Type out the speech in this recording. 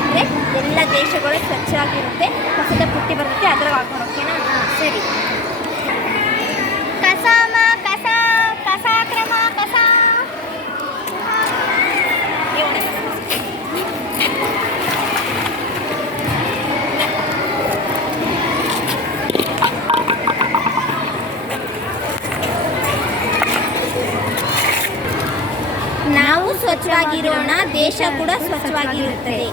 ಅಂದರೆ ಎಲ್ಲ ದೇಶಗಳು ಸ್ವಚ್ಛವಾಗಿರುತ್ತೆ, ಕಸದ ಪುಟ್ಟಿ ಬರುತ್ತೆ, ಅದ್ರಾಗ ಹಾಕೋಣ. ಓಕೆನಾ? ಸರಿ. ಕಸ ಕಸ ಕಸ ಕ್ರಮ ಕಸ. ನಾವು ಸ್ವಚ್ಛವಾಗಿರೋಣ, ದೇಶ ಕೂಡ ಸ್ವಚ್ಛವಾಗಿರುತ್ತದೆ.